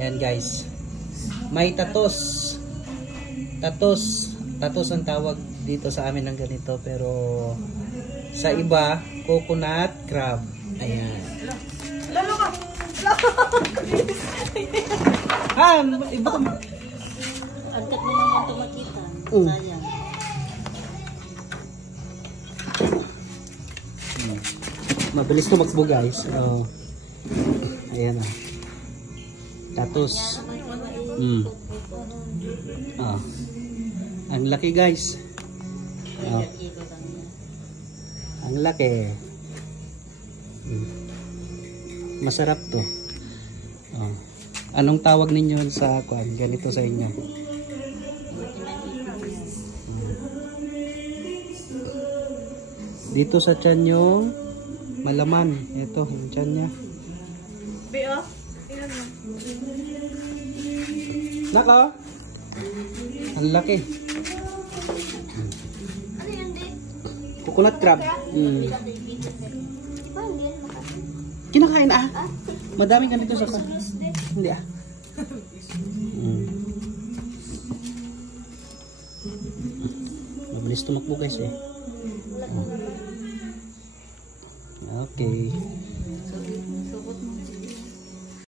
Ayan guys. May tatos. Tatos ang tawag dito sa amin ng ganito. Pero sa iba, coconut crab. Ayan. Lalo ka! Iba ka. Agkat mo naman ito makita. Sayang. Mabilis tumakbo guys. Ayan ah. Tatos. Ang laki guys. Ang laki. Masarap to. Anong tawag ninyo sa kwan? Ganito sa inyo? Dito sa tiyan yung malaman. Ito, yung tiyan niya. Bio? Tingnan mo. Nako! Ang laki. Ano yan, di? Coconut crab. Kinakain ah. Madaming ganito sa hindi ah. Mabilis tumakbo guys eh. Okay.